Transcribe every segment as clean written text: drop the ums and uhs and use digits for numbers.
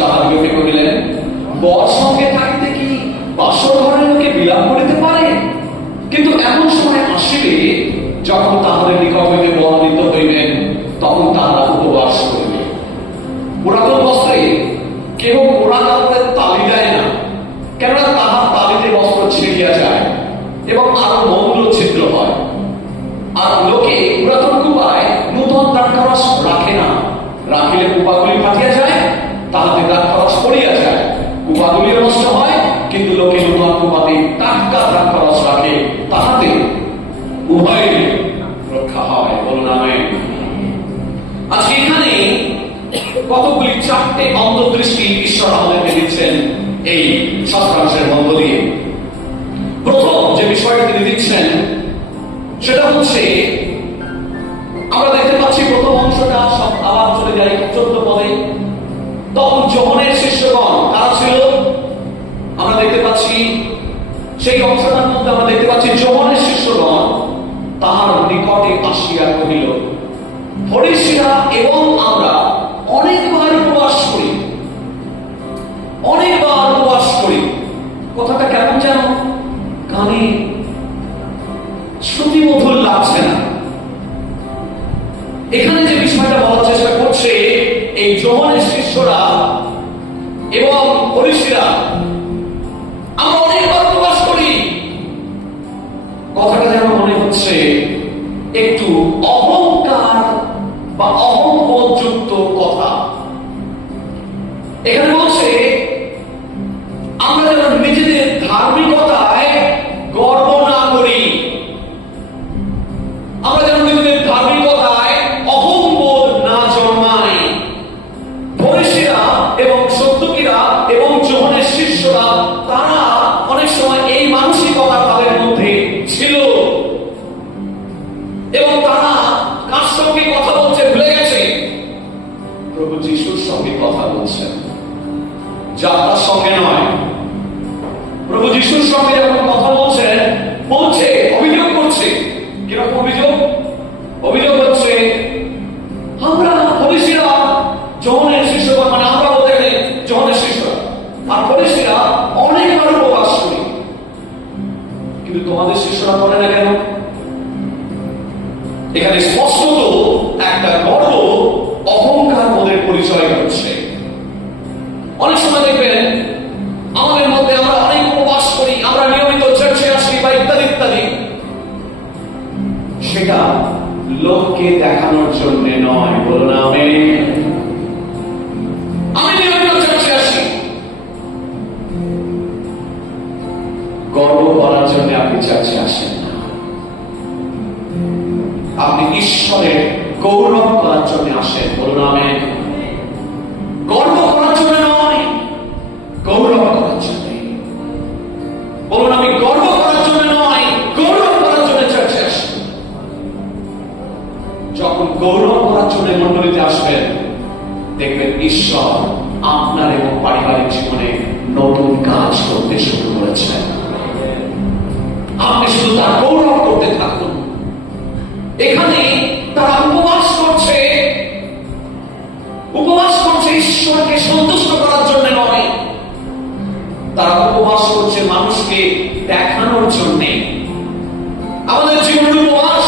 তাহাদিগকে কহিলেন, বর সঙ্গে থাকিতে কি বাসর ঘরের লোকে বিলাপ করিতে পারে? কিন্তু এমন সময় আসিবে যখন তাহাদের নিকট হইতে বর নিত হইবেন, তখন তাহারা উপবাস করিবে। পুরাতন বস্ত্রে কেহ পোড়া কাপড়ের তালি দেয় না, কেননা তাহার তালিতে বস্ত্র ছিঁড়িয়া যায় এবং আরো মৌল ছিদ্র হয়। আর লোকে পুরাতন কুপায় নূতন দ্রাক্ষারস রাখে না, রাখিলে কুপাগুলি ফাটিয়া যায়, তাহাতে দ্রাক্ষারস পড়িয়া যায়, কুপাগুলিও নষ্ট হয়। কিন্তু লোকে নূতন কুপাতে টাটকা দ্রাক্ষারস রাখে, তাহাতে উভয় রক্ষা হয়। বলুন আমেন। আজকে এখানে কতগুলি চারটে অন্তর্দৃষ্টি ঈশ্বর আমাদেরকে দিচ্ছেন এই শাস্ত্রাংশের মধ্য দিয়ে। প্রথম যে বিষয়টা তিনি দিচ্ছেন সেটা হচ্ছে, আমরা দেখতে পাচ্ছি প্রথম অংশটা সব আবার চলে যায় 14 পদে। তখন যোহনের শিষ্যগণ কারা ছিল? আমরা দেখতে পাচ্ছি সেই অংশটার মধ্যে আমরা দেখতে পাচ্ছি যোহনের শিষ্যগণ তাহার নিকটে আসিয়া কহিল, ফরিসীরা এবং আমরা অনেকবার উপবাস করি, অনেকবার উপবাস করি। কথাটা কেমন যেন কানে শ্রুতিমধুর লাগছে না। এখানে যে বিষয়টা বলার চেষ্টা করছে, এই যোহনের শিষ্যরা এবং ফরিসীরা আমরা অনেকবার উপবাস করি, কথাটা যেন মনে হচ্ছে একটু অহংকার বা অহংবোধযুক্ত কথা। এখানে বলছে আমরা যেন নিজেদের ধার্মিকতায় গর্ব না করি, আমরা যেন নিজেদের ধার্মিকতায় অহংবোধ না জন্মাই। ফরিসীরা এবং সদ্দুকীরা এবং যোহনের শিষ্যরা তারা অনেক সময় এই মানসিকতা তাদের মধ্যে ছিল এবং তারা কার সঙ্গে কথা বলছে ভুলে গেছে? প্রভু যিশুর সঙ্গে কথা বলছেন, যাত্রার সঙ্গে নয়। প্রভু যিশুর সঙ্গে যখন কথা বলছেন, বলছে, অভিযোগ করছে। কিরকম অভিযোগ? অভিযোগ হচ্ছে আমরা ফরিসীরা যোহনের শিষ্যরা, মানে আমরা বলতে গেলে যোহনের শিষ্যরা আর ফরিসীরা অনেকবার উপবাস করি, কিন্তু তোমাদের শিষ্যরা করে না কেন? এখানে স্পষ্টত একটা গর্ব, অহংকার বোধের পরিচয় হচ্ছে। অনেক সময় দেখবেন আমাদের মধ্যে আমরা অনেক উপবাস করি, আমরা নিয়মিত চার্চে আসি বা ইত্যাদি ইত্যাদি, সেটা লোককে দেখানোর জন্য নয়। বলুন আমেন। আমি নিয়মিত চার্চে আসি, গর্ব করার জন্য আপনি চার্চে আসেন না, আপনি ঈশ্বরের গৌরব করার জন্য আসেন। বলুন আমেন। গর্ব করার জন্য নয়, গৌরব করার জন্য। বলুন, আমি গর্ব করার জন্য নয়, গৌরব করার জন্য চার্চে আসি। যখন গৌরব করার জন্য মণ্ডলীতে আসবেন, দেখবেন ঈশ্বর আপনার এবং পারিবারিক জীবনে নতুন কাজ করতে শুরু করেছেন। আপনি শুধু তার গৌরব করতে থাকুন। এখানে তারা উপবাস করছে, উপবাস করছে ঈশ্বরকে সন্তুষ্ট করার জন্য নয়, তারা উপবাস করছে মানুষকে দেখানোর জন্য। আমাদের জীবনের উপবাস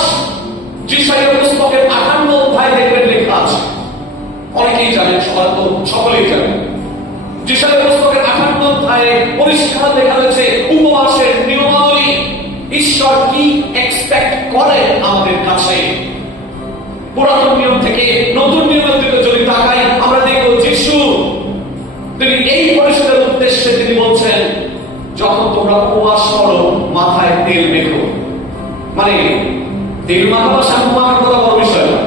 যিশাইয়া পুস্তকের 58 অধ্যায় দেখবেন লেখা আছে, অনেকেই জানেন, সকলেই জানেন। যিশাইয়া পুস্তকের 58 অধ্যায়ে পরিষ্কার লেখা রয়েছে উপবাসের নিয়মাবলী। ঈশ্বর কি এক্সপেক্ট করেন আমাদের কাছে। পুরাতন নিয়ম থেকে নতুন নিয়মের দিকে যদি তাকাই, আমরা দেখব যিশু তিনি এই পরিষদের উদ্দেশ্যে তিনি বলছেন, যখন তোমরা উপবাস করো মাথায় তেল মেখো। মানে তেল মাখা বা শ্যাম্পু মাখার কথা বড় বিষয় না,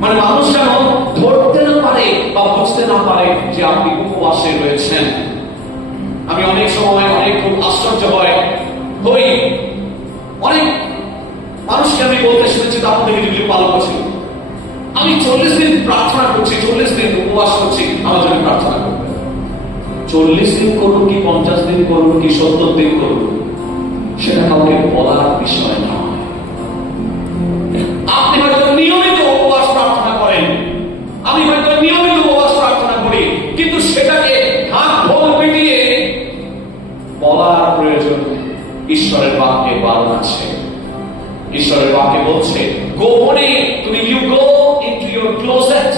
মানে মানুষ যেন ধরতে না পারে বা বুঝতে না পারে যে আপনি উপবাসে রয়েছেন। আমি অনেক সময় খুব আশ্চর্য হই, অনেক মানুষকে আমি বলতে শুনেছি, তার মধ্যে কিছু পালক ছিল, আমি 40 দিন প্রার্থনা করছি, 40 দিন উপবাস করছি, আমার জন্য প্রার্থনা করবে। 40 দিন করুন কি 50 দিন করুন কি 70 দিন করুন, সেটা কাউকে বলার বিষয় নয়। আপনি হয়তো নিয়মিত উপবাস প্রার্থনা করেন, আমি হয়তো নিয়মিত উপবাস প্রার্থনা করি, কিন্তু সেটাকে ঈশ্বরের বাক্যে বলছে গোপনে তুমি you go into your closet,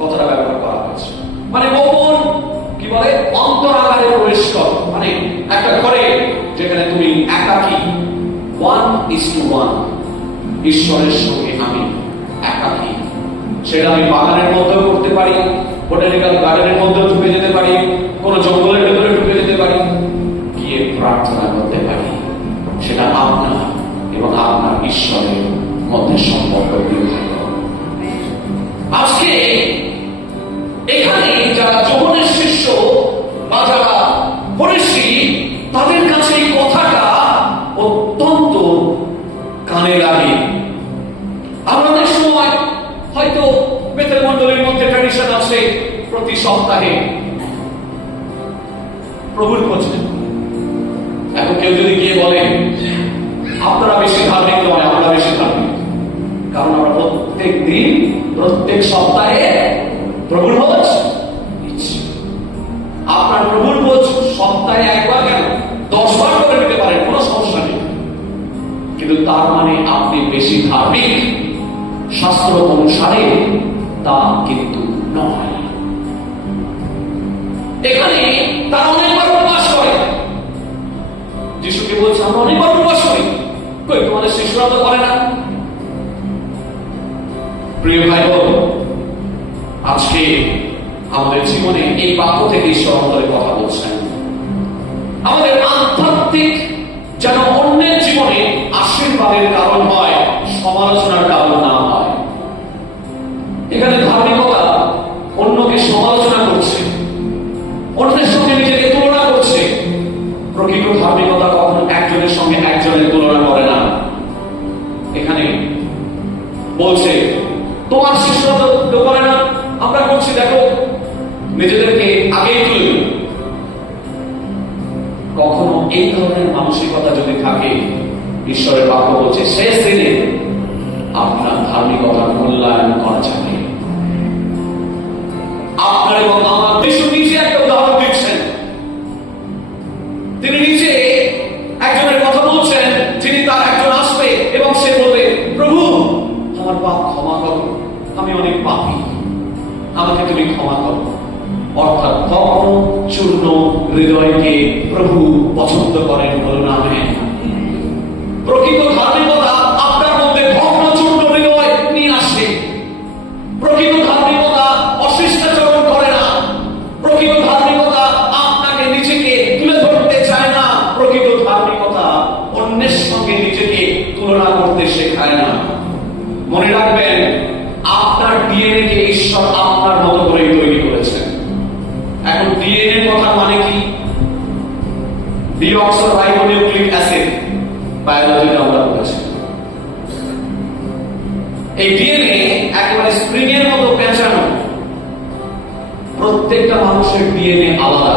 কথাটা ব্যবহার করা হয়েছে। মানে গোপন কি বলে, অন্তরাগারে প্রবেশ কর, মানে একটা ঘরে যেখানে তুমি একাকী, 1:1, ঈশ্বরের সঙ্গে আমি একাকী। সেটা আমি বাগানের মধ্যেও করতে পারি, বোটানিক্যাল গার্ডেনের মধ্যেও ঢুকে যেতে পারি, কোন জঙ্গলের ভেতরে ঢুকে যেতে পারি, গিয়ে প্রার্থনা করতে পারি। সেটা আপনার এবং আপনার ঈশ্বরের মধ্যে সম্পর্ক দীর্ঘ। আজকে এখানে যারা যৌবনের শিষ্য বা যারা ফরিসি, তাদের কাছে এই কথাটা অত্যন্ত কানে লাগে। আমাদের সময় হয়তো বেতের মন্ডলীর মধ্যে ট্র্যাডিশন আছে প্রতি সপ্তাহে প্রভুর খোঁজ নেন। এখন কেউ যদি গিয়ে বলে আপনারা বেশি ধার্মিক নয়, আমরা বেশি ধার্মিক, কারণ আমরা প্রত্যেক দিন প্রত্যেক সপ্তাহে প্রভুর খোঁজ নিচ্ছি। আপনার প্রভুর খোঁজ সপ্তাহে একবার কেন 10 বার করে নিতে পারেন, কোনো সমস্যা নেই, কিন্তু তার মানে আপনি বেশি ধার্মিক শাস্ত্র অনুসারে তা কিন্তু নয়। এখানে তারা অনেকবার উপবাস করে, যিশুকে বলছে আমরা অনেকবার উপবাস করি, কই তোমাদের শিশুরা তো করে না। প্রিয় ভাই বোন, আজকে আমাদের জীবনে এই বাক্য থেকে ঈশ্বর অন্তরে কথা বলছেন। আমাদের আধ্যাত্মিক যেন অন্যের জীবনে আশীর্বাদের কারণ হয়, সমালোচনার কারণ না হয়। এখানে ধার্মিকতা অন্যকে সমালোচনা করছে, অন্যের সঙ্গে নিজেকে তুলনা করছে। প্রকৃত ধার্মিকতা কখনো একজনের সঙ্গে একজনের তুলনা করে না। এখানে বলছে তোমার শিষ্যরা তো করে না, আমরা করছি, দেখো নিজেদেরকে আগেই তুলি। কখনো এই ধরনের মানসিকতা যদি থাকে, ঈশ্বরের বাক্য বলছে শেষ দিনে আপনার ধার্মিকতার মূল্যায়ন করা যাবে। আপনার এবং আমার যিশু নিজে একটা উদাহরণ দিচ্ছেন। তিনি নিজে একজনের কথা বলছেন, যিনি তার একজন আসবে এবং সে বলবে প্রভু আমার পাপ ক্ষমা করো, আমি অনেক পাপী, আমাকে তুমি ক্ষমা করো। অর্থাৎ ভগ্ন চূর্ণ হৃদয়কে প্রভু পছন্দ করেন, বলুন আমেন। প্রকৃত ধার্মিকতা আপনার মধ্যে ভগ্ন চূর্ণ হৃদয় নিয়ে আসে। প্রকৃত ধার্মিকতা অশিষ্টাচরণ করে না। প্রকৃত ধার্মিকতা আপনাকে নিজেকে তুলে ধরতে চায় না। প্রকৃত ধার্মিকতা অন্যের সঙ্গে নিজেকে তুলনা করতে শেখায় না। মনে রাখবেন, আপনার ডিএনএ কে ঈশ্বর আপনার মতো করে তৈরি করেছেন। এখন ডিএনএ কথা মানে কি? ডিঅক্সিরাইবোনিউক্লিক অ্যাসিড, বায়োলজিতে আমরা বলেছি। এই ডিএনএ একেবারে স্প্রিং এর মতো পেঁচানো। প্রত্যেকটা মানুষের ডিএনএ আলাদা।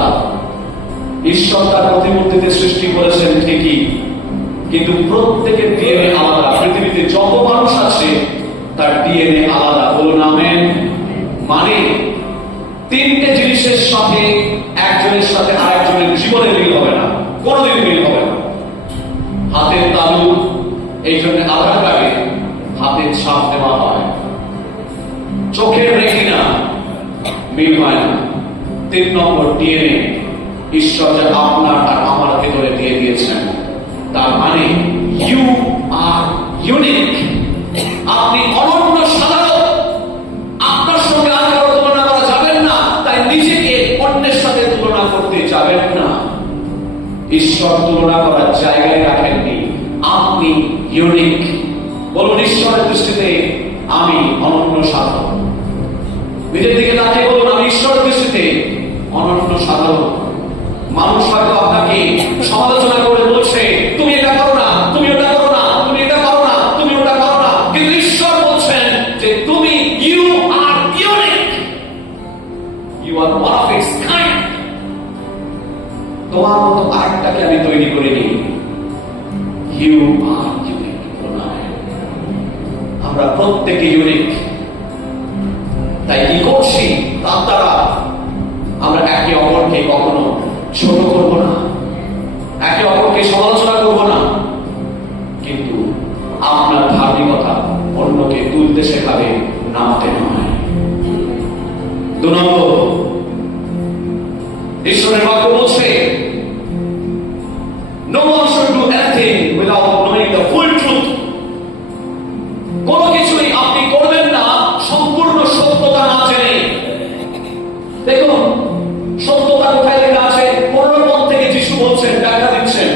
ঈশ্বর তার প্রতিমূর্তিতে সৃষ্টি করেছেন ঠিকই, কিন্তু প্রত্যেকের ডিএনএ আলাদা। পৃথিবীতে যত মানুষ আছে তার ডিএনএ আলাদা, বলুন আমেন। মানে তিনটে জিনিসের সাথে একজনের সাথে আরেকজনের জীবনে মিল হবে না, কোনোদিন মিল হবে না। হাতের তালু, এই জন্য আধার কার্ডে হাতের ছাপ দেওয়া হয়। চোখের রেটিনা মিল হয় না। 3 নম্বর ডিএনএ ঈশ্বর যা আপনার আর আমার ভেতরে দিয়ে দিয়েছেন, তার মানে ইউ আর ইউনিক। আপনি অনন্য, সাধারণ। আপনার সঙ্গে আর কারো তুলনা করা যাবেন না, তাই নিজেকে অন্যের সাথে তুলনা করতে যাবেন না। ঈশ্বর তুলনা করার জায়গায় রাখেননি। আপনি ইউনিক। বলুন ঈশ্বরের দৃষ্টিতে আমি অনন্য, সাধারণ। নিজের দিকে তাকিয়ে বলুন আমি ঈশ্বরের দৃষ্টিতে অনন্য, সাধারণ। মানুষ হয়তো আপনাকে সমালোচনা করে বলছে তুমি এটা করো না, তুমি ওটা করো না, তুমি এটা করো না, তুমি ওটা করো না, কিন্তু ঈশ্বর বলছেন যে তুমি you are unique, you are one of its kind. তোমার মতো আরেকটাকে আমি তৈরি করিনি। You are unique. আমরা প্রত্যেকে ইউনিক। তাই কি করছি, তার দ্বারা আমরা একে অপরকে কখনো ছোট করব না, একে অপরকে সমালোচনা করব না, কিন্তু আপনার 2 নম্বর, ঈশ্বরের বাক্য বলছে no one should do anything without knowing the full truth. কোন কিছুই আপনি করবেন না সম্পূর্ণ সত্যতা না জেনে। দেখুন সত্যতা কোথায় লেখা আছে? 15 পদ থেকে যিশু বলছেন, ব্যাখ্যা দিচ্ছেন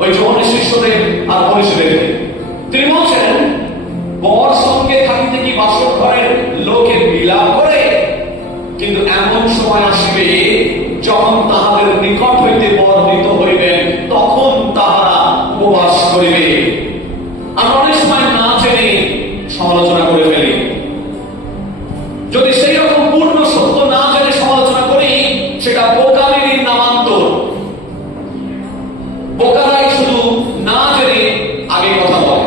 ওই যোহনের শিষ্যদের আর ফরিসীদেরকে। তিনি বলছেন, বর সঙ্গে থাকিতে কি বাসর ঘরের লোকে বিলাপ করে? কিন্তু এমন সময় আসবে যখন তাহাদের নিকট হইতে বর দিত হইবেন, তখন তাহারা উপবাস করিবে। আমরা অনেক সময় না জেনে সমালোচনা করে ফেলি। যদি সেই রকম পূর্ণ সত্য না জেনে সমালোচনা করি, সেটা বোকামির নামান্তর। বোকারাই শুধু না জেনে আগে কথা বলে।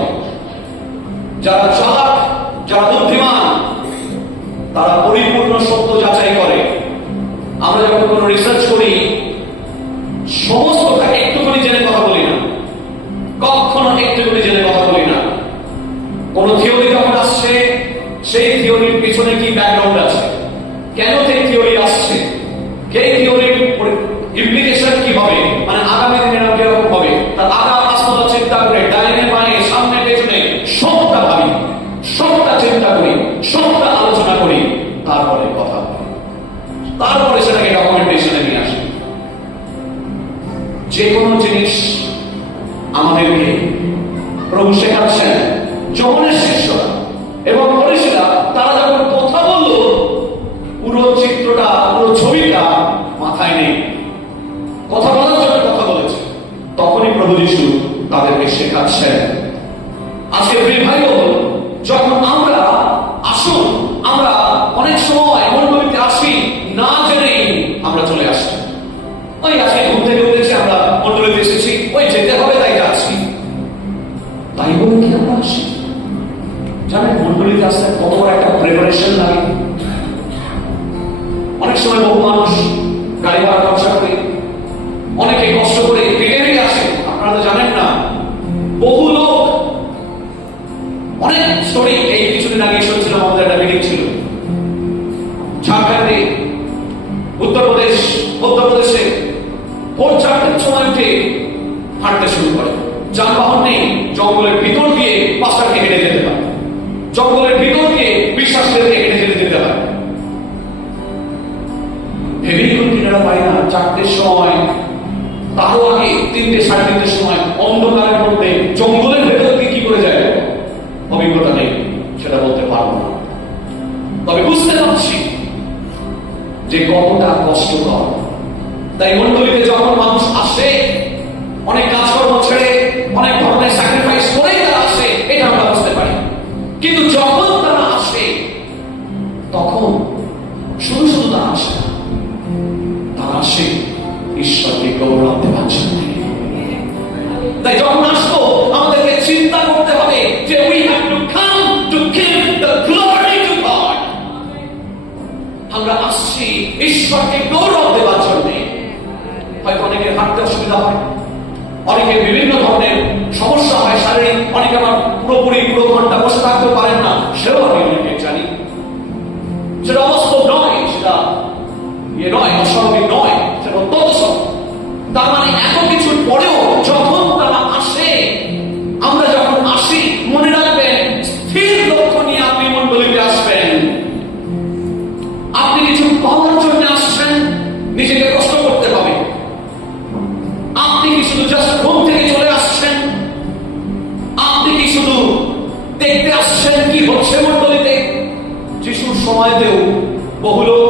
যারা চালাক, যারা বুদ্ধিমান, তারা পরিপূর্ণ সত্য যাচাই করে। আমরা যখন কোনো রিসার্চ করি, সমস্তটা একটুখানি জেনে কথা বলি না, কখনো একটুখানি জেনে কথা বলি না। কোন থিওরি যখন আসছে, সেই থিওরির পিছনে কি ব্যাকগ্রাউন্ড আছে, কেন সেই থিওরি আসছে, সেই থিওরির ইমপ্লিকেশন কি হবে, মানে আগামী দিনে কিরকম হবে, তার আগা আসমানা চিন্তা করে ডাইনে বাঁয়ে সামনে পেছনে সবটা ভাবি, সবটা চিন্তা করি, সবটা আলোচনা করি, তারপরে কথা বলি, তারপরে সেটাকে ডকুমেন্টেশনে নিয়ে আসি। যে কোনো জিনিস আমাদেরকে প্রভু শেখাচ্ছেন। যোহনের শিষ্যরা এবং ফরিসীরা তারা যখন কথা বলল, পুরো চিত্রটা, পুরো ছবিটা মাথায় নেই, কথা বলার জন্য কথা বলেছে। তখনই প্রভু যিশু তাদেরকে শেখাচ্ছেন। আজকে প্রিয় ভাই বোন, যখন আমরা আসুন, আমরা অনেক সময় মণ্ডলীতে আসি না জেনেই আমরা চলে আসি। ওই আজকে ঘুম থেকে উঠেছি, আমরা মণ্ডলীতে এসেছি, ওই যেতে হবে তাই যাচ্ছি, তাই বলে কি আমরা আসি? জানেন মণ্ডলীতে আসতে কত বড় একটা প্রিপারেশন লাগে। অনেক সময় বহু মানুষ গাড়ি ভাড়া খরচা করে, অনেকে কষ্ট করে হেঁটে আসে। আপনারা তো জানেন না, বহু লোক, অনেক স্টোরি। এই কিছুদিন আগে শুনছিলাম, আমাদের একটা মিটিং ছিল ঝাড়খণ্ডে, উত্তরপ্রদেশ, মধ্যপ্রদেশে। ভোর 4টার সময় উঠে হাঁটতে শুরু করে, যানবাহন নেই, জঙ্গলের ভিতর দিয়ে পাঁচটাকে হেঁটে যেতে পারে, জঙ্গলের ভিতর দিয়ে বিশ্বাসীদেরকে হেঁটে যেতে পারে। ভেবেই কিনারা পাই না 4টের সময়, তারও আগে 3টে, 3:30 সময় অন্ধকারের মধ্যে জঙ্গলের ভেতর দিয়ে কি করে যায়, অভিজ্ঞতা নেই, সেটা বলতে পারবো না। তবে বুঝতে পারছি যে কতটা কষ্টকর। তাই মণ্ডলীতে যখন মানুষ আসে, অনেক কাজকর্ম ছেড়ে, অনেক ধরনের স্যাক্রিফাইস করে তারা আসে, এটা আমরা বুঝতে পারি। কিন্তু যখন তারা আসে, তখন শুধু শুধু তারা আসে না, তারা আসে ঈশ্বরকে গৌরব দেওয়ার জন্য। তাই যখন আসবো, আমাদেরকে চিন্তা করতে হবে যে we have to come to give the glory to God. আমরা আসছি ঈশ্বরকে গৌরব দেওয়ার জন্য। হয়তো অনেকের হাঁটতে অসুবিধা হয়, অনেকের বিভিন্ন ধরনের সমস্যা হয় শারীরিক, অনেকে আমার পুরো ঘন্টা বসে থাকতে পারেন না, সেও আমি অনেকে জানি। সেটা অবাস্তব নয়, সেটা নয়, অস্বাভাবিক নয়, সেটা অত্যন্ত সব। তার মানে এত কিছুর পরেও যখন তারা আসে, আমরা যখন আসি, মনে রাখবেন স্থির লক্ষ্য নিয়ে আপনি মণ্ডলীতে আসবেন। আপনি কিছু পাওয়ার জন্য আসছেন, নিজেকে কষ্ট করতে হবে। আপনি কি শুধু জাস্ট ঘুম থেকে চলে আসছেন? আপনি কি শুধু দেখতে আসছেন কি হচ্ছে মণ্ডলীতে? যিশুর সময়তেও বহু লোক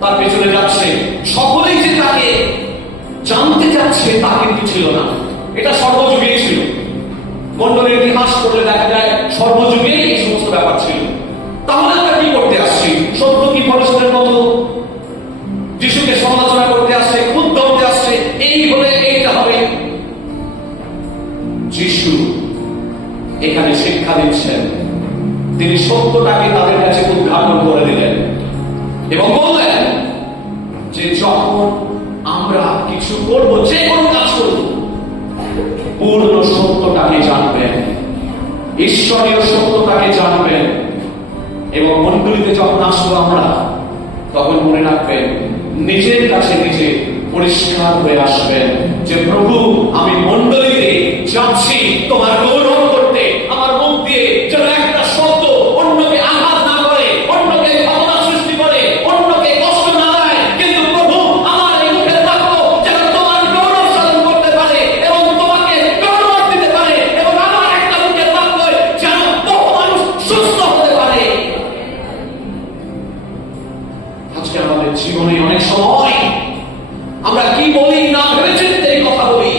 তার পেছনে যাচ্ছে, সকলেই যে তাকে জানতে চাচ্ছে তা কিন্তু ছিল না। এটা সর্বযুগেই ছিল। মণ্ডলীর ইতিহাস পড়লে দেখা যায় সর্বযুগেই এই সমস্ত ব্যাপার ছিল। তাহলে আমরা কি করতে আসছি? সত্য কি ফরিসীদের মতো যিশুকে সমালোচনা করতে আসছে, ক্ষুব্ধ হতে আসছে, এই হলে এইটা হবে? যিশু এখানে শিক্ষা দিচ্ছেন। তিনি সত্যটাকে তাদের কাছে উদ্ঘাটন করে দিলেন এবং বললেন যে যখন আমরা কিছু করব, যে কোনো কাজ করব, পূর্ণ সত্যটাকে জানবেন, ঈশ্বরীয় সত্যটাকে জানবেন। এবং মণ্ডলীতে যখন আসবো, আমরা তবে মনে রাখবেন, নিজের কাছে নিজে পরিষ্কার হয়ে আসবেন যে প্রভু, আমি মণ্ডলীতে যাচ্ছি তোমার গৌরব করতে। আমার মুখ দিয়ে যেন একটা শব্দ অন্যকে আঘাত না করে, অন্যকে ভাবনা সৃষ্টি করে, অন্যকে কষ্ট না দেয়, কিন্তু প্রভু আমার এই মুখের বাক্য যেন তোমার গৌরব সাধন করতে পারে এবং তোমাকে গৌরব দিতে পারে, এবং আমার একটা মুখের বাক্য যেন বহু মানুষ সুস্থ হতে পারে। আজকে আমাদের জীবনে অনেক সময় আমরা কি বলি, না ভেবে চিন্তে কথা বলি।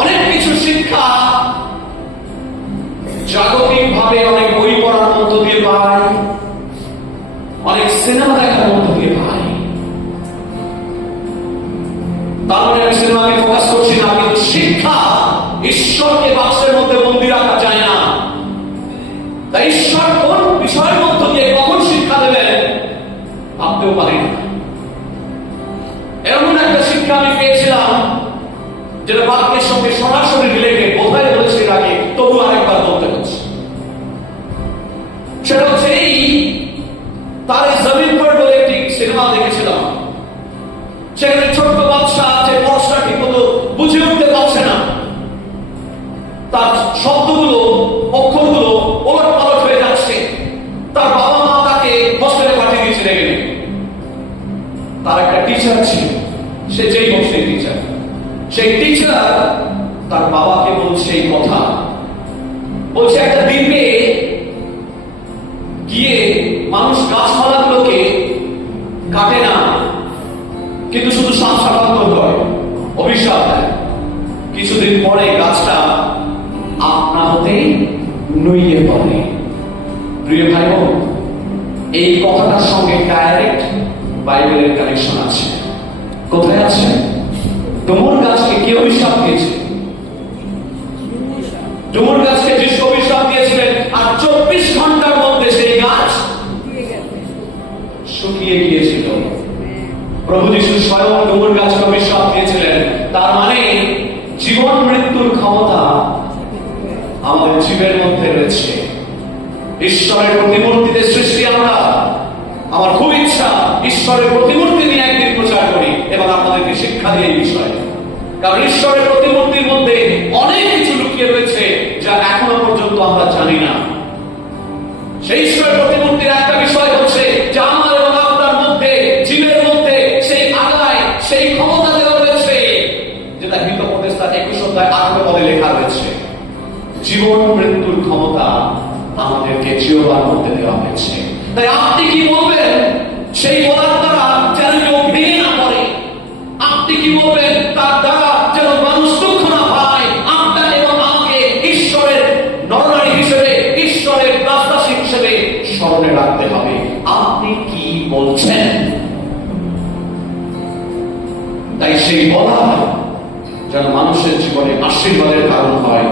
অনেক কিছু শিক্ষা জাগতিক ভাবে অনেক বই পড়ার মধ্য দিয়ে পাই, অনেক সিনেমা দেখার মধ্য দিয়ে পাই। তারপরে আমি সিনেমাকে ফোকাস করছি না, কিন্তু শিক্ষা, ঈশ্বরকে বাক্সের মধ্যে বন্দি রাখা যায় না। তাই ঈশ্বর কোন বিষয়ের মধ্য দিয়ে কখন শিক্ষা দেবেন ভাবতেও পারি না। এমন একটা শিক্ষা আমি পেয়েছিলাম যেটা বাক্যের সঙ্গে সরাসরি রিলেটেড, বোধহয় বলেছি এর আগে, তবু আরেকবার বলতে হচ্ছে। সেটা হচ্ছে এই তারে জমিন পর বলে একটি সিনেমা দেখেছিলাম। সেখানে ছোট্ট বাচ্চা আছে, পড়াশোনা ঠিক মতো বুঝে উঠতে পারছে না, তার শব্দগুলো, অক্ষরগুলো ওলট পালট হয়ে যাচ্ছে। তার বাবা মা তাকে হোস্টেলে পাঠিয়ে দিয়েছে রেগে। তার একটা টিচার ছিল, সে যেই হোক সেই টিচার, সেই টিচার তার বাবাকে বলছে এই কথা, বলছে একটা দ্বীপে গিয়ে মানুষ গাছপালাগুলোকে কাটে না, কিন্তু শুধু সাপ করে, অভিশাপ দেয়। কিছুদিন পরে গাছটা আপনা হতেই নুইয়ে পড়ে। প্রিয় ভাই বোন, এই কথাটার সঙ্গে ডাইরেক্ট বাইবেলের কানেকশন আছে। কোথায় আছে? ডুমুর গাছকে কে অভিশাপ দিয়েছে? ডুমুর গাছকে যিশু অভিশাপ দিয়েছিলেন, আর 24 ঘন্টার মধ্যে সেই গাছ শুকিয়ে গিয়েছিল। প্রভু যিশু স্বয়ং ডুমুর গাছকে অভিশাপ দিয়েছিলেন। তার মানে জীবন মৃত্যুর ক্ষমতা আমাদের জীবের মধ্যে রয়েছে। ঈশ্বরের প্রতিমূর্তিতে সৃষ্টি আমরা। আমার খুব ইচ্ছা ঈশ্বরের প্রতিমূর্তি নিয়ে একদিন প্রচার করি এবং আপনাদেরকে শিক্ষা দিয়ে এই বিষয়ে। কারণ ঈশ্বরের প্রতিমূর্তির মধ্যে অনেক কিছু লুকিয়ে রয়েছে যা এখনো পর্যন্ত আমরা জানি না। সেই ঈশ্বরের প্রতিমূর্তির একটা বিষয় হচ্ছে যে আমার এবং আপনার মধ্যে, জীবের মধ্যে সেই আগায়, সেই ক্ষমতা দেওয়া রয়েছে, যেটা হিতোপদেশ 21 অধ্যায় 8 পদে লেখা রয়েছে। জীবন মৃত্যুর ক্ষমতা আমাদেরকে জিহ্বার মধ্যে দেওয়া হয়েছে। তাই আপনি কি বলবেন সেই বলার দ্বারা যেন কেউ ভেঙে না পড়ে? আপনি কি বলবেন তার দ্বারা যেন মানুষ দুঃখ না পায়? আপনার এবং আমাকে ঈশ্বরের নরনারী হিসেবে, ঈশ্বরের দাসদাসী হিসেবে স্মরণে রাখতে হবে। আপনি কি বলছেন? তাই সেই বলা যেন মানুষের জীবনে আশীর্বাদের কারণ হয়,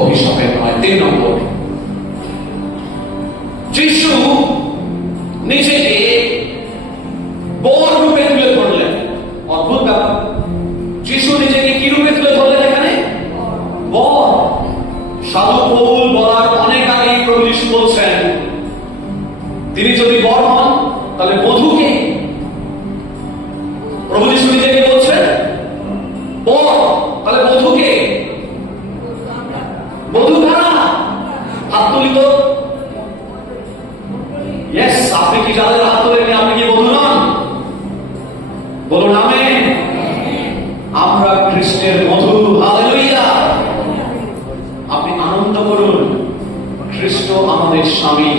অভিশাপের নয়। 3 নম্বর, যিশু নিজেকে বর রূপে তুলে ধরলেন। অদ্ভুত ব্যাপার, যিশু নিজেকে কি রূপে তুলে ধরলেন এখানে? বর। সাধু পৌল বলার অনেক আগেই প্রভু যিশু বলছেন তিনি যদি বর হন তাহলে বধূকে। প্রভু যিশু নিজেকে বলছেন বর, তাহলে বধূকে। বধূ কারা? হাত তুলি তো। ইয়েস, আপনি কি যাদের হাত তোলেননি আপনি কি বধূ নন? বলুন আমেন। আমরা খ্রিস্টের বধূ। হালেলুয়া। আপনি আনন্দ করুন, খ্রিস্ট আমাদের স্বামী।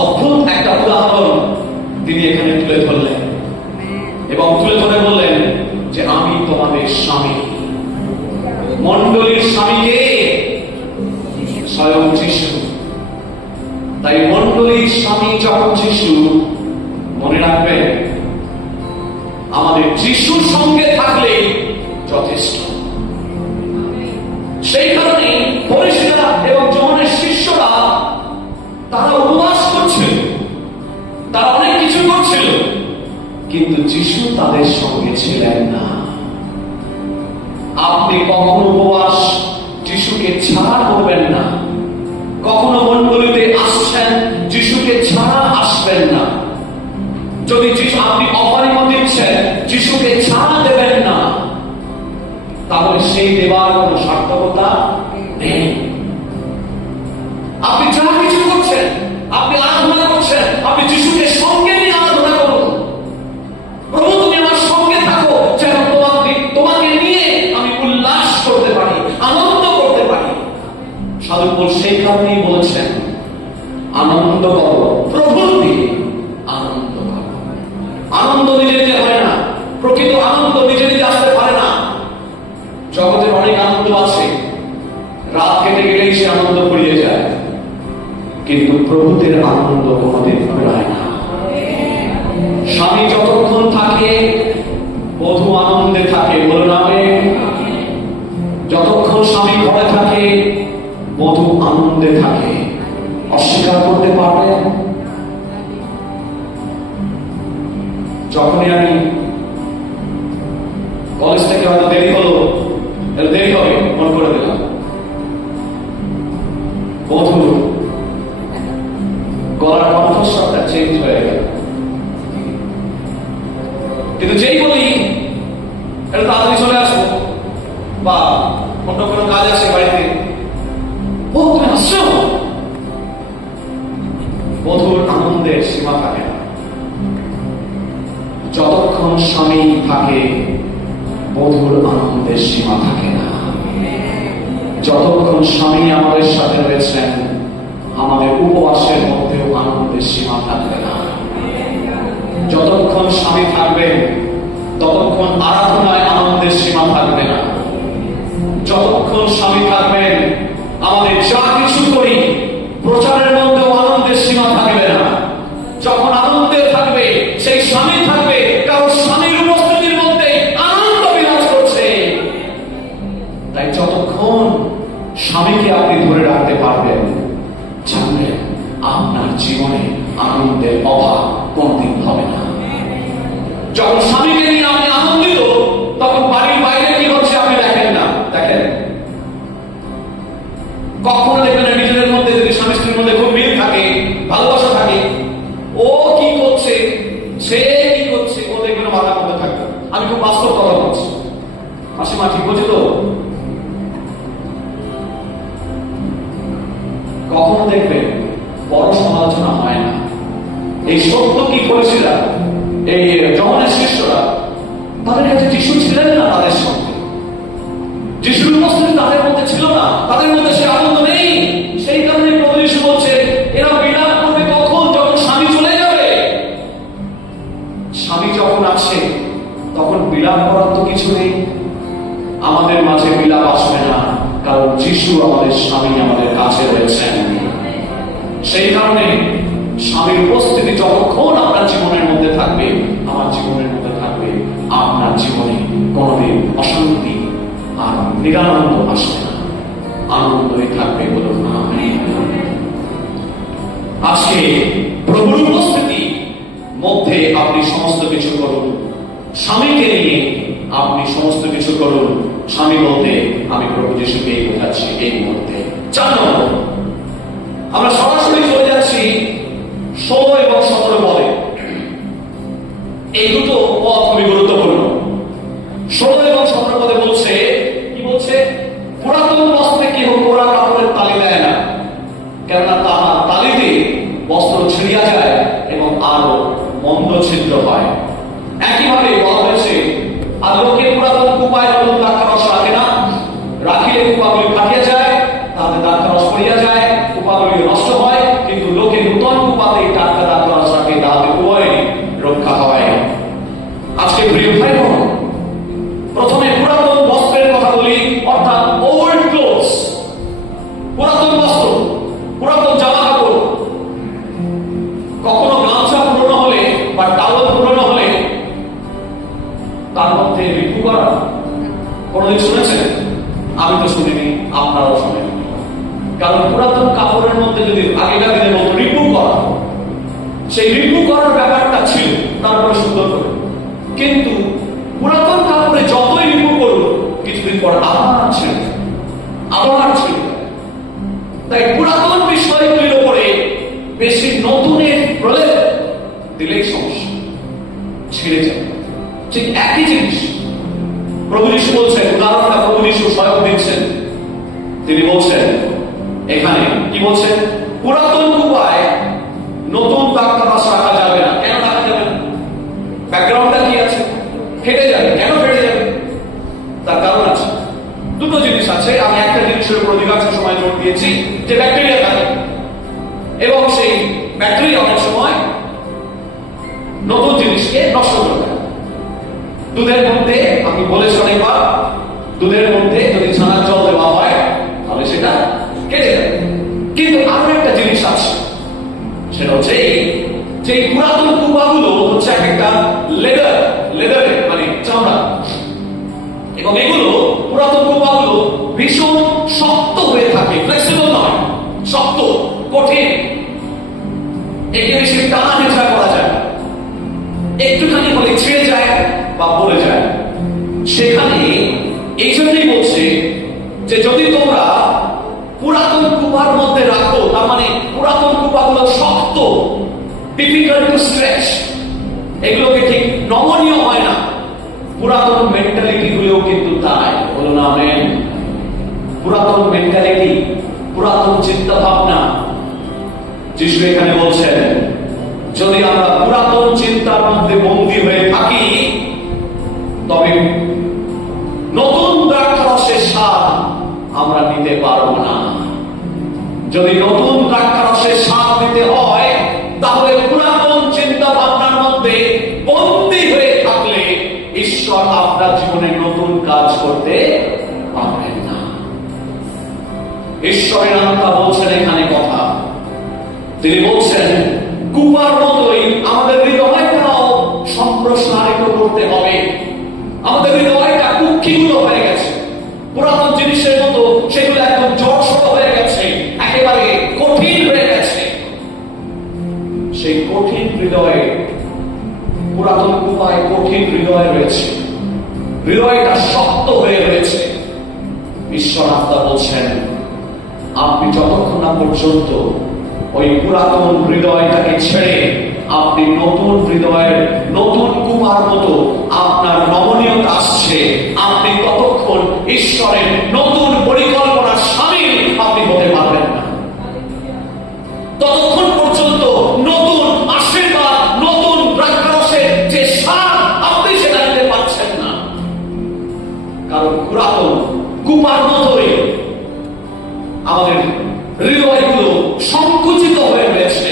অদ্ভুত একটা উদাহরণ তিনি এখানে তুলে ধরলেন এবং তুলে ধরে বললেন যে আমি তোমাদের স্বামী। মণ্ডলীর স্বামীকে স্বয়ং যিশু। তাই মণ্ডলীর স্বামী যখন যিশু, মনে রাখবেন আমাদের যিশুর সঙ্গে থাকলে যথেষ্ট। সেই কারণে ফরিসীরা এবং যোহানের শিষ্যরা তারা উপবাস করছিল, তারা অনেক কিছু করছিল, কিন্তু যিশু তাদের সঙ্গে ছিলেন না। আপনি কখনো উপবাস যিশুকে ছাড়া করবেন না। কখনো মণ্ডলীতে আসছেন, যিশুকে ছাড়া আসবেন কেবল সেই কারণেই বলেছেন আনন্দ করো, প্রভুর দিয়ে আনন্দ করো। আনন্দ নিজে নিজে হয় না, প্রকৃত আনন্দ নিজে নিজে আসতে পারে না। জগতের অনেক আনন্দ আছে, রাত কেটে গেলেই সে আনন্দ ফুরিয়ে যায়, কিন্তু প্রভুদের আনন্দ কোনোদিন ফুরায় না। স্বামী যতক্ষণ থাকে বধূ আনন্দে থাকে, বলুন আমেন। যতক্ষণ স্বামী ঘরে থাকে বধূ আনন্দে থাকে। অস্বীকার করতে পারবেন? যখনই আমি কলেজ থেকে হয়তো দেরি হলো, দেরি হবে মনে করে দিলাম, বধূ গলার কণ্ঠস্বরটা চেঞ্জ হয়ে গেল, কিন্তু যেই বলি এটা তাড়াতাড়ি চলে আসবো বা অন্য কোনো কাজ আছে বাড়িতে, ও তুমি আসছো, বধূর আনন্দের সীমা থাকে না। যতক্ষণ স্বামী থাকে বধূর আনন্দের সীমা থাকে না। যতক্ষণ স্বামী আমাদের সাথে রয়েছেন আমাদের উপবাসের মধ্যেও আনন্দের সীমা থাকবে না। যতক্ষণ স্বামী থাকবেন ততক্ষণ আরাধনায় আনন্দের সীমা থাকবে না। যতক্ষণ স্বামী থাকবেন আমাদের যা কিছু করি প্রচারের মধ্যেও আনন্দের সীমা থাকবে না। যখন আনন্দের থাকবে সেই স্বামী থাকবে, কারণ স্বামীর উপস্থিতির মধ্যে আনন্দ বিরাজ করছে। তাই যতক্ষণ স্বামীকে আপনি ধরে রাখতে পারবেন, জানবেন আপনার জীবনে আনন্দের অভাব কোনদিন হবে না। যখন স্বামীকে নিয়ে আপনি আনন্দিত, তখন বাড়ির বাইরে কি হচ্ছে আপনি দেখেন না। দেখেন, কখনো দেখবেন না নিজেদের মধ্যে যদি স্বামী স্ত্রীর মধ্যে খুব মিল থাকে, ভালোবাসা থাকে, ও কি করছে সে কি করছে ও দেখবেন মাথার মধ্যে থাকবে। আমি খুব বাস্তব কথা বলছি, মাসিমা ঠিক বলছি তো? কখনো দেখবেন বড় সমালোচনা হয় না। এই সত্য কি করেছিল এই জহনের শিষ্যরা, তাদের কাছে যিশু ছিলেন না, তাদের সঙ্গে যিশুর উপস্থিতি তাদের মধ্যে ছিল না, তাদের মধ্যে সে আনন্দ নেই। সেই কারণে প্রভু যিশু বলছে এরা বিলাপ করবে কখন? যখন স্বামী চলে যাবে। স্বামী যখন আছে তখন বিলাপ করার তো কিছু নেই। আমাদের মাঝে বিলাপ আসবে না, কারণ যিশু আমাদের স্বামী আমাদের কাছে রয়েছেন। সেই কারণে স্বামীর উপস্থিতি যতক্ষণ আপনার জীবনের মধ্যে থাকবে, আমার জীবনের মধ্যে থাকবে, আপনার জীবনে কোনদিন অশান্তি আর নিরানন্দ আসবে না, আনন্দই থাকবে। বলুন আমেন। আজকে প্রভুর উপস্থিতি মধ্যে আপনি সমস্ত কিছু করুন, স্বামীকে নিয়ে আপনি সমস্ত কিছু করুন। স্বামী বলতে আমি প্রভু যিশুকে বোঝাচ্ছি এই মুহূর্তে। 4 নম্বর, আমরা সরাসরি চলে যাচ্ছি 16 এবং 17 পদে। এই দুটো পদ খুবই গুরুত্বপূর্ণ। 16 এবং 17 পদে বলছে, কি বলছে? পুরাতন বস্ত্রে কেহ পোড়া কাপড়ের তালি দেয় না, কেননা তাহার তালিতে বস্ত্র ছিঁড়িয়া যায় এবং আরো মন্দ ছিদ্র হয়। একইভাবে বলা হয়েছে, আর লোকে পুরাতন কুপায় নতুন দ্রাক্ষারস রাখে না, রাখিলে কুপাগুলি ফাটিয়া যায়, তাহলে দ্রাক্ষারস পড়িয়া যায়, কুপাগুলি নষ্ট হয়। কিন্তু লোকে নূতন কুপাতে টাটকা দ্রাক্ষারস রাখে, তাহলে উভয় রক্ষা হয়। আজকে প্রিয় ভাই বোন, প্রথমে পুরাতন বস্ত্রের কথা বলি, অর্থাৎ ওল্ড ক্লোথস, পুরাতন বস্ত্র, পুরাতন জামা কাপড়। কখনো গামছা পুরনো হলে বা টাওয়েল পুরনো হলে তার মধ্যে রিপু করা কোনদিন শুনেছেন? আমি তো শুনিনি, আপনারাও শুনেন। কারণ পুরাতন কাপড়ের মধ্যে যদি আগেকার দিনের মতো রিপু করা, সেই রিপু করার ব্যাপারটা ছিল তারপরে সুন্দর করে। কিন্তু পুরাতন কাপড়ে যতই রিপু করল কিছুদিন পর আবার ছিল, আবার ছিল। তাই পুরাতন বিষয়গুলির উপরে বেশি নতুনের প্রলেপ দিলেই সমস্যা, ছিঁড়ে যাবে। ঠিক একই জিনিস প্রভু যিশু বলছেন, উদাহরণটা প্রভু যিশু স্বয়ং দিচ্ছেন। তিনি বলছেন এখানে, কি বলছেন? পুরাতন কুপায় নতুন দ্রাক্ষারস রাখা যাবে না। কেন রাখা যাবে না? ব্যাকগ্রাউন্ডটা কি আছে? ফেটে যাবে। কেন ফেটে যাবে? তার কারণ আছে। দুটো জিনিস আছে। আমি একটা জিনিসের উপর অধিকাংশ সময় জোর দিয়েছি, যে ব্যাকটেরিয়া থাকে, এবং সেই ব্যাকটেরিয়া অনেক সময় নতুন জিনিসকে নষ্ট করে দেয়। দুধের মধ্যে, আমি বলেছি অনেকবার, দুধের মধ্যে যদি ছানার জল দেওয়া হয় তাহলে সেটা কেটে যাবে। কিন্তু আরো একটা জিনিস আছে, সেটা হচ্ছে যে পুরাতন কুপাগুলো হচ্ছে একটা লেদারে মানে চামড়া, এবং এগুলো পুরাতন কুপাগুলো ভীষণ শক্ত হয়ে থাকে, ফ্লেক্সিবল নয়, শক্ত, কঠিন, একে বেশি টানা হেঁচড়া করা যায়, একটুখানি হলে ছিঁড়ে যায় বা পড়ে যায়। সেখানে এই জন্যই বলছে যে যদি তোমরা পুরাতন কুপার মধ্যে রাখো, তার মানে পুরাতন কুপাগুলো শক্ত, ডিফিকাল্ট টু স্ট্রেচ, এগুলোকে ঠিক নমনীয় হয় না। পুরাতন মেন্টালিটি গুলোও কিন্তু তাই, বলুন আমেন। পুরাতন মেন্টালিটি, পুরাতন চিন্তা ভাবনা, যিশু এখানে বলছেন যদি আমরা পুরাতন চিন্তার মধ্যে বন্দী হয়ে থাকি তবে নতুন দ্রাক্ষারসের স্বাদ আমরা নিতে পারবো না। যদি নতুন দ্রাক্ষারসের স্বাদ নিতে হয় তাহলে পুরাতন চিন্তা ভাবনার মধ্যে বন্দী হয়ে থাকলে ঈশ্বর আপনার জীবনে নতুন কাজ করতে পারবেন না। ঈশ্বরের আত্মা বলছেন এখানে কথা, তিনি বলছেন কুপার মতোই আমাদের হৃদয়টাও সম্প্রসারিত করতে হবে। আমাদের হৃদয়টা কুক্ষিগুলো হয়ে গেছে, পুরাতন জিনিসের মতো সেগুলো একদম জড়সড় হয়ে গেছে, একেবারে কঠিন হয়ে গেছে। সেই কঠিন হৃদয়ে, পুরাতন কুপায় কঠিন হৃদয় রয়েছে, হৃদয়টা শক্ত হয়ে রয়েছে। ঈশ্বর আত্মা বলছেন আপনি যতক্ষণ না পর্যন্ত ওই পুরাতন হৃদয়টাকে ছেড়ে আপনি নতুন হৃদয়ের নতুন কুপার মতো আপনার নমনীয়তা আসছে, আপনি ততক্ষণ ঈশ্বরের নতুন পরিকল্পনার শামিল আপনি হতে পারবেন না। ততক্ষণ পর্যন্ত নতুন আশীর্বাদ, নতুন দ্রাক্ষারসের যে স্বাদ আপনি সেটা নিতে পারছেন না, কারণ পুরাতন কুপার মতোই আমাদের হৃদয়গুলো সংকুচিত হয়ে রয়েছে।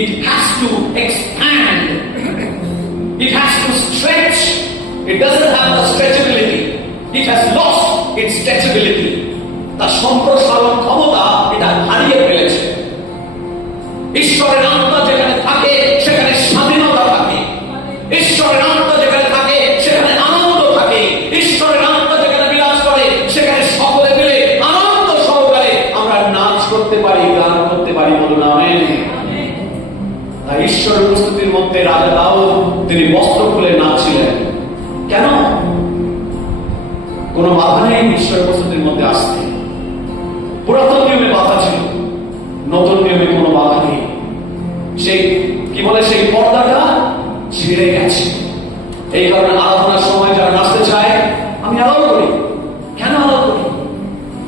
It has to expand. It has to stretch. It doesn't have the stretchability. It has lost its stretchability. তার সম্প্রসারণ ক্ষমতা এটা হারিয়ে ফেলেছে। ঈশ্বরের আত্মা যেখানে থাকে সেখানে স্বাধীনতা থাকে, ঈশ্বরের আত্মা যেখানে থাকে সেখানে আনন্দ থাকে, ঈশ্বরের আত্মা যেখানে বিরাজ করে সেখানে সকলে মিলে আনন্দ সহকারে আমরা নাচ করতে পারি, গান করতে পারি, বলুন আমেন। তাই ঈশ্বরের উপস্থিতির মধ্যে রাজা দাউদ তিনি বস্ত্র খুলে নাচছিলেন। কেন? কোন বাধা নেই ঈশ্বরের উপস্থিতির মধ্যে আসতে। পুরাতন নিয়মে বাধা ছিল, নতুন নিয়মে কোনো বাধা নেই। সেই কি বলে, সেই পর্দাটা ছিঁড়ে গেছে। এই কারণে আরাধনার সময় যারা নাচতে চায় আমি অ্যালাউ করি। কেন অ্যালাউ করি?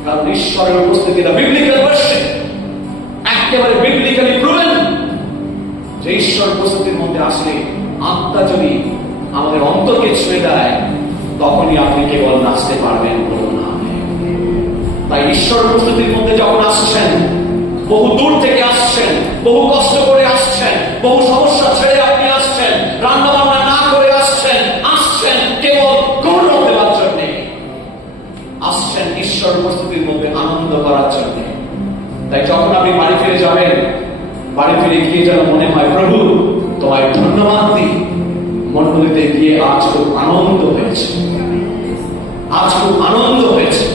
কারণ ঈশ্বরের উপস্থিতিটা বিবলিক্যাল ভার্সন, একেবারে বিবলিক্যালি প্রুভেন যে ঈশ্বর উপস্থিতির মধ্যে আসলে আত্মা যদি আমাদের অন্তরকে ছুঁয়ে দেয় তখনই আপনি কেবল নাচতে পারবেন, বলুন না। তাই ঈশ্বর উপস্থিতির মধ্যে যখন আসছেন, বহু দূর থেকে আসছেন, বহু কষ্ট করে আসছেন, বহু সমস্যা ছেড়ে আপনি আসছেন, রান্না বান্না না করে আসছেন, আসছেন কেবল গৌরব দেওয়ার জন্য, আসছেন ঈশ্বর উপস্থিতির মধ্যে আনন্দ করার জন্য। তাই যখন আপনি বাড়ি ফিরে যাবেন, বাড়ি ফিরে গিয়ে যেন মনে হয় প্রভু তোমায় ধন্যবাদ দিই, মণ্ডলীতে গিয়ে আজ খুব আনন্দ হয়েছে, আজ খুব আনন্দ হয়েছে,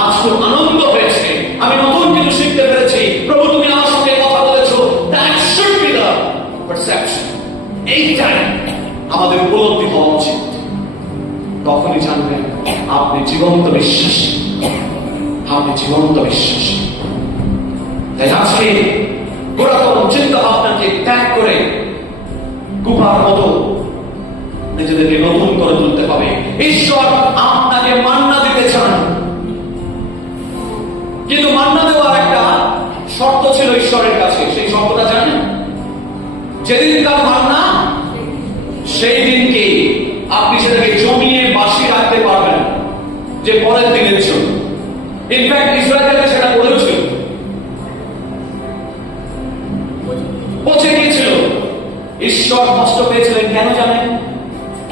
আজ খুব আনন্দ হয়েছে, আমি নতুন কিছু শিখতে পেরেছি, প্রভু তুমি আমার সঙ্গে কথা বলেছো। That should be the perception. এইটাই আমাদের উপলব্ধি হওয়া উচিত। তখনই জানবেন আপনি জীবন্ত বিশ্বাসী, আপনি জীবন্ত বিশ্বাসী। তাই আজকে পুরাতন চিন্তা ভাবনাকে ত্যাগ করে কুপার মতো নিজেদেরকে নতুন করে তুলতে হবে। ঈশ্বর আপনাকে মান্না দিতে চান, কিন্তু মান্না দেওয়ার একটা শর্ত ছিল ঈশ্বরের কাছে। সেই শর্তটা জানেন? যেদিনকার মান্না সেই দিনকে আপনি সেটাকে জমিয়ে বাসি রাখতে পারবেন যে পরের দিনের জন্য। ইনফ্যাক্ট ইসরায়েল সেটা বলেছিল ঈশ্বর কষ্ট পেয়েছিলেন কেন জানেন?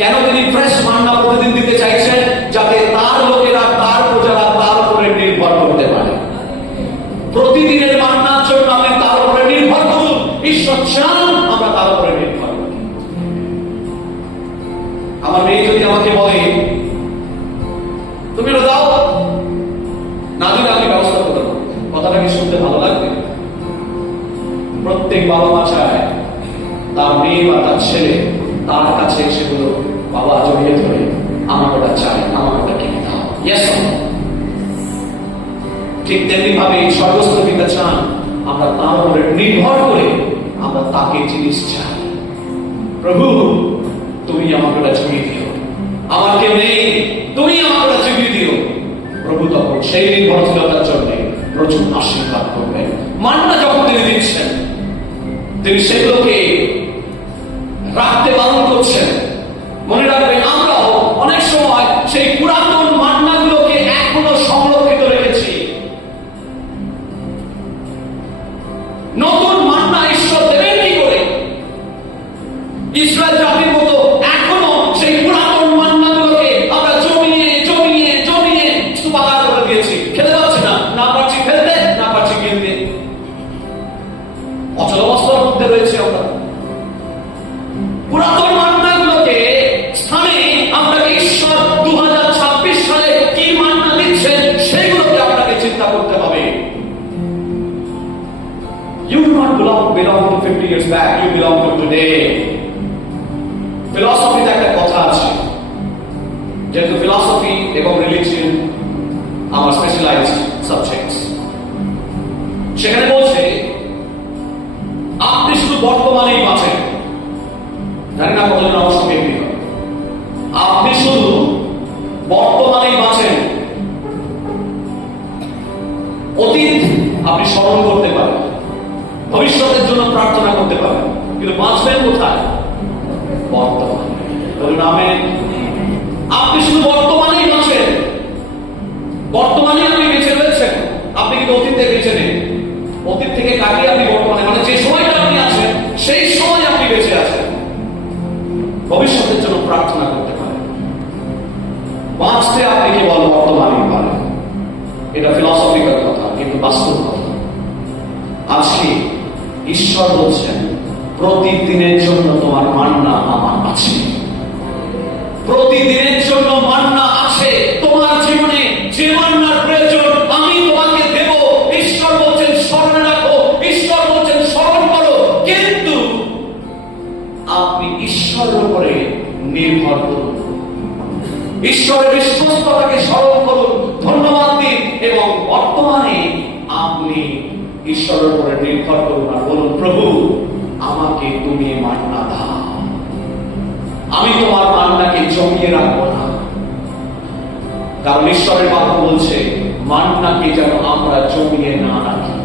কেন তিনি ফ্রেশ মান্না প্রতিদিন দিতে চাইছেন? যাতে তার লোকেরা, তার প্রজারা তার উপরে নির্ভর করতে পারে। প্রতিদিনের মান্নার জন্য আপনি তার উপরে নির্ভর করুন। ঈশ্বর চান আমরা তার উপরে নির্ভর করি। আমার মেয়ে যদি আমাকে বলে তুমি এটা দাও, না দিলে আমি ব্যবস্থা করতে পারবো, কথাটা কি শুনতে ভালো লাগবে? প্রত্যেক বাবা মা চায় তার মেয়ে বা তার ছেলে তার কাছে এসে বলো, বাবা জড়িয়ে ধরে আমার ওটা চাই, আমার ওটা কিনে দাও। ইয়েস, ঠিক তেমনি ভাবে স্বর্গস্থ পিতা চান আমরা তার উপরে নির্ভর করে আমরা তাকে জিনিস চাই। প্রভু তুমি আমাকে ওটা জড়িয়ে দিও, আমার কেউ নেই, তুমি আমাকে ওটা জড়িয়ে দিও। প্রভু তখন সেই নির্ভরশীলতার জন্য প্রচুর আশীর্বাদ করবেন। মান্না যখন তিনি দিচ্ছেন, তিনি সেগুলোকে রাখতে বারণ করছেন। মনে রাখবেন, আমরাও অনেক সময় সেই পুরাতন মান্নাগুলোকে এখনো সংরক্ষিত রেখেছি। নতুন মান্না ঈশ্বর দেবেন কি করে? ইসরায়েল জাতির মতো এখনো সেই পুরাতন মান্নাগুলোকে আমরা জমিয়ে জমিয়ে জমিয়ে স্তূপাকার করে দিয়েছি। খেতে পারছি না, না পারছি ফেলতে, না পারছি কিনতে। অচল অবস্থার মধ্যে রয়েছে আমরা। পুরাতন মান্নাগুলোকে স্থানে আপনাকে ঈশ্বর 2026 সালে কি মান্না দিচ্ছেন সেগুলোকে আপনাকে চিন্তা করতে হবে। You do not belong to 50 years back, you belong to today. ফিলসফিতে একটা কথা আছে, যেহেতু ফিলসফি এবং রিলিজিয়ন আমার স্পেশালাইজড সাবজেক্টস, সেখানে বলছে আপনি শুধু বর্তমানেই বাঁচেন। জানি না কতজন আমার সঙ্গে এগ্রি হবে। আপনি শুধু বর্তমানেই বাঁচেন। অতীত আপনি স্মরণ করতে পারেন, ভবিষ্যতের জন্য প্রার্থনা করতে পারেন, কিন্তু বাঁচবেন কোথায়? বর্তমানে। বলুন আমেন। আপনি শুধু বর্তমানেই বাঁচেন, বর্তমানে আপনি বেঁচে রয়েছেন। আপনি কিন্তু অতীতে বেঁচে নেই। অতীত থেকে কাটিয়ে আপনি বর্তমানে, মানে যে সময়টা আপনি আছেন সেই সময় আপনি বেঁচে আছেন। ভবিষ্যতের জন্য প্রার্থনা করতে পারেন। বাঁচতে আপনি কেবল বর্তমানেই পারেন। এটা ফিলসফিক্যাল কথা, কিন্তু বাস্তব কথা। আজকে ঈশ্বর বলছেন প্রতিদিনের জন্য তোমার মান্না আমার আছে। প্রতিদিনের জন্য মান্না আছে তোমার জীবনে। যে মান্নার প্রয়োজন আমি তোমাকে দেব। ঈশ্বর বলছেন স্মরণে রাখো, ঈশ্বর বলছেন স্মরণ করো, কিন্তু আপনি ঈশ্বরের উপরে নির্ভর করুন। ঈশ্বরের বিশ্বস্ততাকে স্মরণ করুন, ধন্যবাদ দিন, এবং বর্তমানে আপনি ঈশ্বরের উপরে নির্ভর করুন আর বলুন, প্রভু আমাকে তুমি মান্না দাও। আমি তোমার মান্নাকে জমিয়ে রাখবো না, কারণ ঈশ্বরের বাক্য বলছে মান্নাকে যেন আমরা জমিয়ে না রাখি।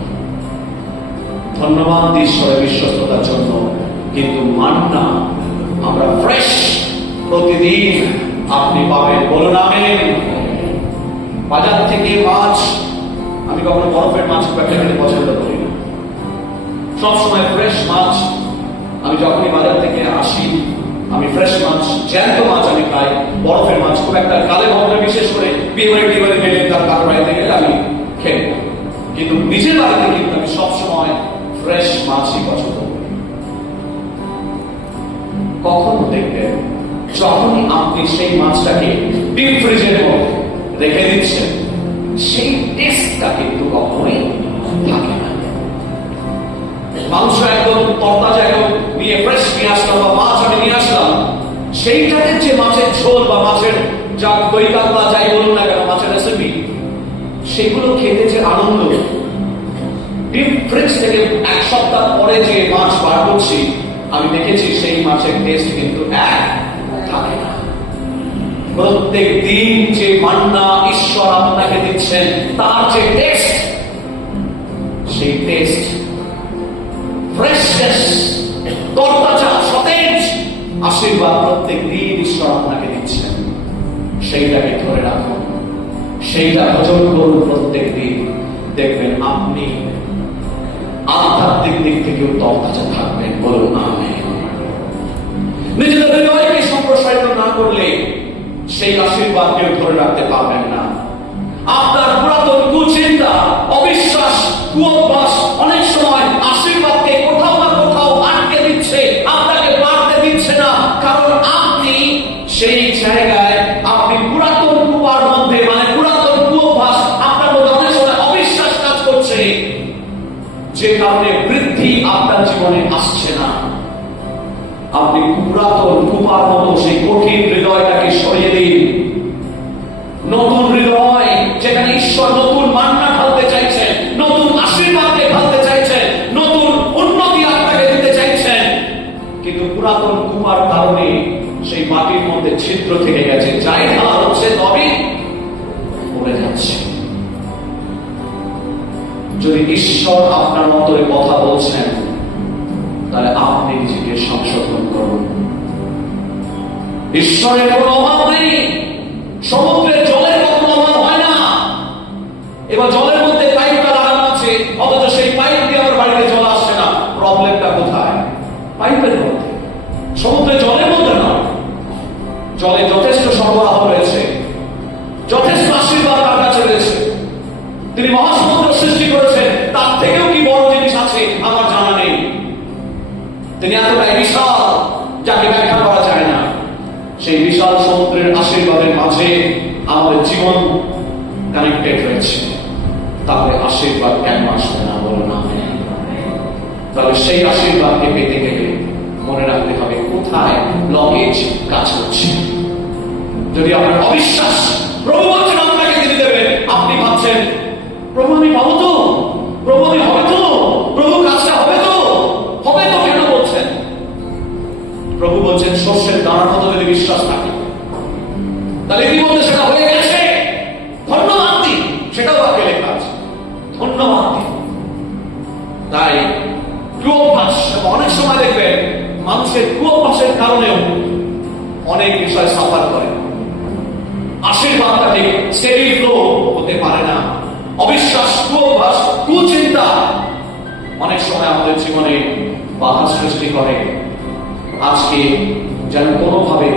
ধন্যবাদ ঈশ্বরের বিশ্বস্ততার জন্য, কিন্তু মান্না আমরা ফ্রেশ প্রতিদিন আপনি পাবেন। বলুন আমেন। বাজার থেকে মাছ, আমি কখনো বরফের মাছ খেতে পছন্দ করি না। সবসময় ফ্রেশ মাছ। আমি যখনই বাজার থেকে আসি আমি ফ্রেশ মাছ, জ্যান্ত মাছ আমি খাই। বরফের মাছ খুব একটা কালে ভদ্রে, বিশেষ করে বিয়ে বাড়ি গেলে তার কারো বাড়িতে গেলে আমি খেয়ে নেব, কিন্তু নিজের বাড়িতে কিন্তু আমি সবসময় ফ্রেশ মাছই পছন্দ করি। কখনো দেখবেন যখনই আপনি সেই মাছটাকে ডিপ ফ্রিজের মধ্যে রেখে দিচ্ছেন, সেই টেস্টটা কিন্তু কখনোই থাকে না। মাংস একদম তরতাজা একদম নিয়ে ফ্রেশ নিয়ে আসলাম, বা মাছ আমি নিয়ে আসলাম, সেইটাতে যে মাছের ঝোল বা মাছের যা দই কাতলা যাই বলুন না কেন, মাছের রেসিপি, সেগুলো খেতে যে আনন্দ, ডিপ ফ্রিজ থেকে এক সপ্তাহ পরে যে মাছ বার করছি আমি দেখেছি সেই মাছের টেস্ট কিন্তু এক থাকে না। প্রত্যেক দিন যে মান্না ঈশ্বর আপনাকে দিচ্ছেন তার যে টেস্ট, সেই টেস্ট ফ্রেশনেস, তরতাজা সতেজ আশীর্বাদ প্রত্যেক দিন ঈশ্বর আপনাকে দিচ্ছেন। সেইটাকে ধরে রাখুন, সেইটা ভোজন করুন প্রত্যেক দিন। দেখবেন আপনি আধ্যাত্মিক দিক থেকেও তরতাজা থাকবেন। বলুন আমেন। করলে সেই আশীর্বাদ কেউ ধরে রাখতে পারবেন না। আপনার পুরাতন কুচিন্তা, অবিশ্বাস, কুঅভ্যাস অনেক সময় আশীর্বাদকে কোথাও না কোথাও আটকে দিচ্ছে, আপনাকে বাড়তে দিচ্ছে না। কারণ আপনি সেই জায়গায়, আপনি পুরাতন কুয়ার মধ্যে, মানে পুরাতন কুঅভ্যাস আপনার মধ্যে অনেক সময় অবিশ্বাস কাজ করছে, যে কারণে বৃদ্ধি আপনার জীবনে আসছে না। আপনি পুরাতন কুপার মতো সেই কঠিন হৃদয়টাকে সরিয়ে দিন। নতুন হৃদয়, যেখানে ঈশ্বর নতুন মান্না ঢালতে চাইছেন, নতুন আশীর্বাদকে ঢালতে চাইছেন, নতুন উন্নতি আপনাকে দিতে চাইছেন, কিন্তু পুরাতন কুপার কারণে সেই মাটির মধ্যে ছিদ্র থেকে গেছে, যাই ঢালা হচ্ছে তবে পড়ে যাচ্ছে। যদি ঈশ্বর আপনার মতো কথা বলছেন, তাহলে আপনি নিজেকে সংশোধন করুন। ঈশ্বরের কোনো অভাব নেই, সমুদ্রের জলের কোনো অভাব হয় না। এবার জলের মধ্যে পাইপটা লাগানো আছে, অথচ সেই পাইপ দিয়ে আমার বাড়িতে জল আসছে না। প্রবলেমটা কোথায়? পাইপের মধ্যে, সমুদ্রের জলের মধ্যে না। জলে যথেষ্ট সরবরাহ রয়েছে, যথেষ্ট আশীর্বাদ তার কাছে রয়েছে। তিনি মহাসমুদ্র সৃষ্টি করেছেন, তার থেকেও কি বড় জিনিস আছে আমার জানা নেই। তিনি এতটাই বিশাল, যাকে ব্যাখ্যা করা যায় না। সেই বিশাল সমুদ্রের আশীর্বাদের মাঝে আমাদের জীবন কানেক্টেড রয়েছে। তাহলে আশীর্বাদ কেন আসবে না, বলো না? তাহলে সেই আশীর্বাদকে পেতে গেলে মনে রাখতে হবে কোথায় ব্লকেজ কাজ করছে। যদি আপনার অবিশ্বাস, প্রভু বলছেন আপনাকে তিনি দেবেন, আপনি ভাবছেন প্রভু আমি পাবো তো, প্রভু আমি হবে তো, প্রভু কাজটা হবে তো, হবে তো কেন বলছেন? প্রভু বলছেন শস্যের দানার মতো যদি বিশ্বাস থাকে, তাহলে ইতিমধ্যে সেটা হয়ে গেছে, ধন্যবাদ দিন। সেটাও বাক্যে লেখা আছে, ধন্যবাদ দিন। তাই কুঅভ্যাস, অনেক সময় দেখবেন মানুষের কুঅভ্যাসের কারণেও অনেক বিষয় সাফার করে। আশীর্বাদটা ঠিক স্টেডি ফ্লো হতে পারে না। অবিশ্বাস, কুঅভ্যাস, কুচিন্তা অনেক সময় আমাদের জীবনে বাধা সৃষ্টি করে। আজকে যেন কোনোভাবে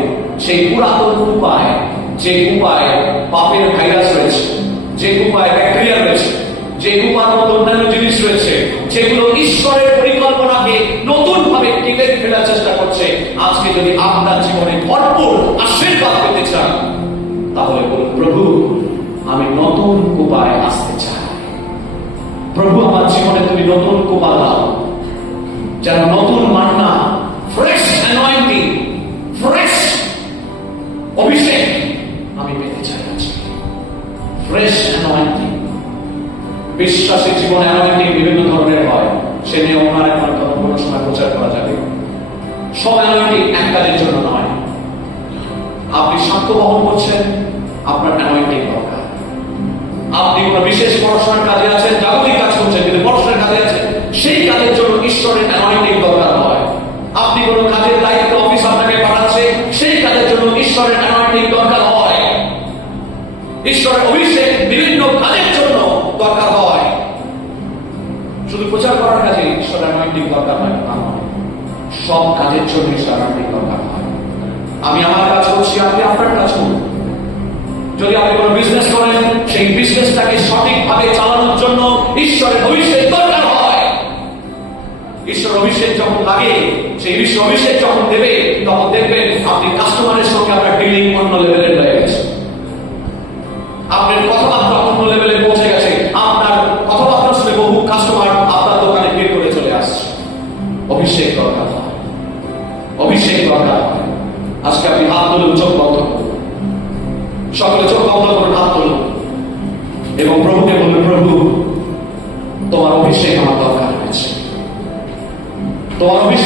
সেই পুরাতন উপায়, যে উপায় পাপের ভাইরাস রয়েছে, যে উপায় ব্যাকটেরিয়া রয়েছে, যে উপার মতো অন্যান্য জিনিস রয়েছে, যেগুলো ঈশ্বরের পরিকল্পনাকে নতুন ভাবে টিকে ফেলার চেষ্টা করছে, আজকে যদি আপনার জীবনে ভরপুর আশীর্বাদ পেতে চান, তাহলে বলুন প্রভু আমি নতুন উপায় আসতে চাই। প্রভু আমার জীবনে তুমি নতুন কুপা দাও, যেন নতুন মান্না, ফ্রেশ অ্যানয়েন্টিং, ফ্রেশ অভিষেক আমি পেতে চাই আজকে। ফ্রেশ অ্যানয়েন্টিং। বিশ্বাসী জীবনে অ্যানয়েন্টিং বিভিন্ন ধরনের হয়, সে নিয়ে ওনার কোনো সময় প্রচার করা যাবে। সব অ্যানয়েন্টিং এক কাজের জন্য নয়। আপনি সাক্ষ্য বহন করছেন, আপনার অ্যানয়েন্টিং দরকার। আপনি কোনো বিশেষ পড়াশোনার কাজে আছেন, জাগতিক কাজ করছেন, কিন্তু পড়াশোনার কাজে আছেন, সেই কাজের জন্য ঈশ্বরের অ্যানয়েন্টিং দরকার হয়। আপনি কোনো কাজের দায়িত্ব অফিস আপনাকে পাঠাচ্ছে, সেই কাজের জন্য ঈশ্বরের অ্যানয়েন্টিং দরকার হয়। ঈশ্বরের অভিষেক বিভিন্ন কাজের জন্য দরকার হয়। শুধু প্রচার করার কাজে ঈশ্বরের অ্যানয়েন্টিং দরকার হয় না, সব কাজের জন্য ঈশ্বরের অ্যানয়েন্টিং দরকার হয়। আমি আমার কাজ করছি, আপনি আপনার কাজ করুন। যদি আপনি কোনো বিজনেস করেন, সেই বিজনেসটাকে সঠিকভাবে চালানোর জন্য ঈশ্বরের অভিষেক দরকার হয়। ঈশ্বর অভিষেক যখন লাগে, সেই ঈশ্বর অভিষেক যখন দেবে, তখন দেখবেন আপনি কাস্টমারের সঙ্গে আপনার ডিলিং অন্য লেভেলের হয়ে গেছে, আপনার কথাবার্তা অন্য লেভেলে পৌঁছে গেছে। আপনার কথাবার্তা শুনে বহু কাস্টমার আপনার দোকানে ভিড় করে চলে আসছে। অভিষেক দরকার হয়, অভিষেক দরকার হয়। আজকে আপনি হাত তুলুন, চোখ বন্ধ করুন, সকলে চোখ বন্ধ করুন, হাত তুলুন এবং প্রভুকে বলুন প্রভু তোমার অভিষেক আমার দরকার হয়েছে, তোমার অভিষেক